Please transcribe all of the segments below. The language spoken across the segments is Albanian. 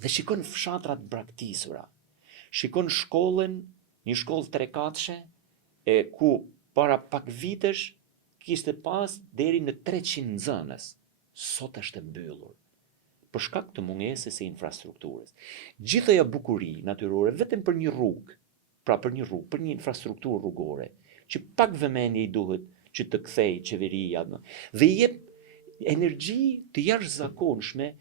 dhe shikon fshatrat braktisura, shikon shkollën, një shkollë 3 katëshe, ku para pak vitesh kishte pas deri në 300 nxënës. Sot është e mbyllur për shkak të mungesës së infrastrukturës. Gjithë ajo bukuri natyrore vetëm për një rrugë, pra për një rrugë, për një infrastrukturë rrugore, që pak vëmendje i duhet që të kthej qeveria dhe i jep energji të jashtëzakonshme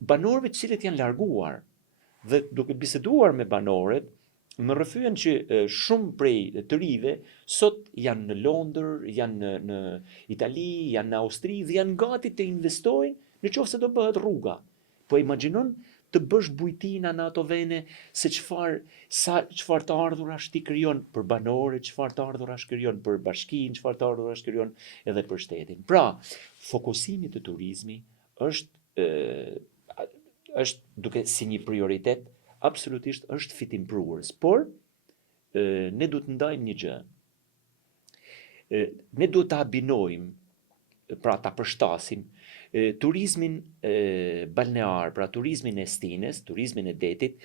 banorëve të cilët janë larguar. Dhe duke biseduar me banorët, më rrëfyen që shumë prej të rive sot janë në Londër, janë në Itali, janë në Austri dhe janë gati të investojnë në qoftë se do bëhet rruga. Po imagjinon të bësh bujtina në ato vene se çfarë të ardhurash ti krijon për banorët, çfarë të ardhurash krijon për bashkinë, çfarë të ardhurash krijon edhe për shtetin. Pra, fokusimi te turizmi është duke si një prioritet, absolutisht është fitimprurës, por ne duhet të ndajmë një gjë. Ne duhet të abinojmë, pra ta përshtasim turizmin balnear, pra turizmin e stines, turizmin e detit,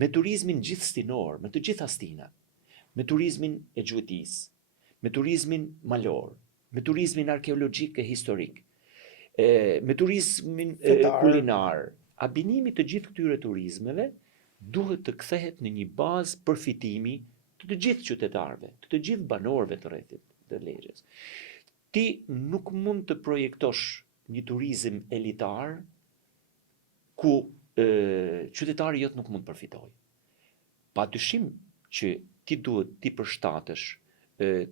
me turizmin gjithstinor, me të gjitha stinat, me turizmin e gjuetis, me turizmin malor, me turizmin arkeologjik e historik, me turizmin kulinar. Abinimi të gjithë këtyre turizmeve duhet të kthehet në një bazë përfitimi të gjithë qytetarëve, të gjithë banorëve të rrethit të Lezhës. Ti nuk mund të projektosh një turizëm elitar ku qytetari jot nuk mund të përfitojë. Padyshim që ti duhet ti përshtatesh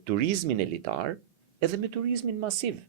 turizmin elitar edhe me turizmin masiv.